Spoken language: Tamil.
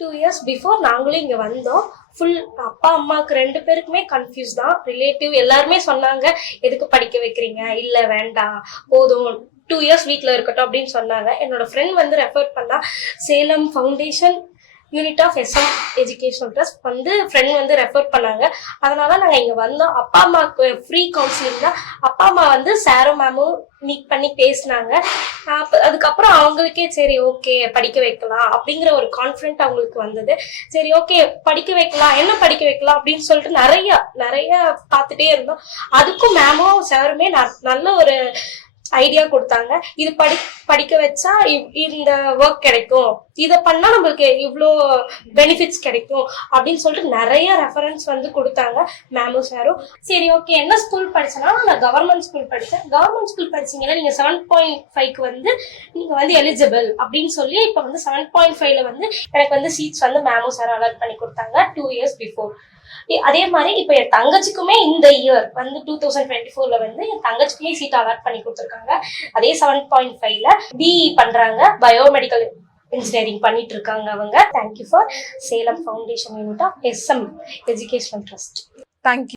2 இயர்ஸ் பிஃபோர் நாங்களும் இங்கே வந்தோம். ஃபுல் அப்பா அம்மாவுக்கு 2 பேருக்குமே கன்ஃபியூஸ் தான். ரிலேட்டிவ் எல்லாருமே சொன்னாங்க, எதுக்கு படிக்க வைக்கிறீங்க, இல்லை வேண்டாம் போதும் 2 இயர்ஸ் வீட்டில் இருக்கட்டும் அப்படின்னு சொன்னாங்க. என்னோட ஃப்ரெண்ட் வந்து ரெஃபர் பண்ணா Salem foundation unit of SM educational trust வந்து ஃப்ரெண்ட் வந்து ரெஃபர் பண்ணாங்க. அதனால நாங்கள் இங்கே வந்தோம். அப்பா அம்மாவுக்கு ஃப்ரீ கவுன்சிலிங் தான். அப்பா அம்மா வந்து சாரும் மேமும் மீட் பண்ணி பேசினாங்க. அதுக்கப்புறம் அவங்களுக்கே சரி ஓகே படிக்க வைக்கலாம் அப்படிங்கிற ஒரு கான்ஃபிடென்ட் அவங்களுக்கு வந்தது. சரி ஓகே படிக்க வைக்கலாம், என்ன படிக்க வைக்கலாம் அப்படின்னு சொல்லிட்டு நிறைய பார்த்துட்டே இருந்தோம். அதுக்கும் மேமும் சாருமே நல்ல ஒரு ஐடியா கொடுத்தாங்க. இது படிக்க வச்சா இந்த ஒர்க் கிடைக்கும், இதை பண்ணா நம்மளுக்கு இவ்வளோ பெனிஃபிட்ஸ் கிடைக்கும் அப்படின்னு சொல்லிட்டு நிறைய ரெஃபரன்ஸ் வந்து கொடுத்தாங்க மேமும் சாரும். சரி ஓகே என்ன ஸ்கூல் படிச்சேன்னா நான் கவர்மெண்ட் ஸ்கூல் படித்தேன். கவர்மெண்ட் ஸ்கூல் படிச்சீங்கன்னா நீங்கள் 7.5க்கு வந்து நீங்கள் வந்து எலிஜிபிள் அப்படின்னு சொல்லி இப்போ வந்து 7.5ல வந்து எனக்கு வந்து சீட்ஸ் வந்து மேமும் சாரும் அலாட் பண்ணி கொடுத்தாங்க 2 இயர்ஸ் பிஃபோர். அதே மாதிரி இப்போ என் தங்கச்சிக்குமே இந்த இயர் வந்து 2024ல வந்து என் தங்கச்சிக்குமே சீட் அலாட் பண்ணி கொடுத்துருக்காங்க. அதே 7.5ல பிஇ பண்றாங்க, பயோமெடிக்கல் இன்ஜினியரிங் பண்ணிட்டு இருக்காங்க அவங்க. Thank you for Salem foundation unit of SM educational trust. Thank you.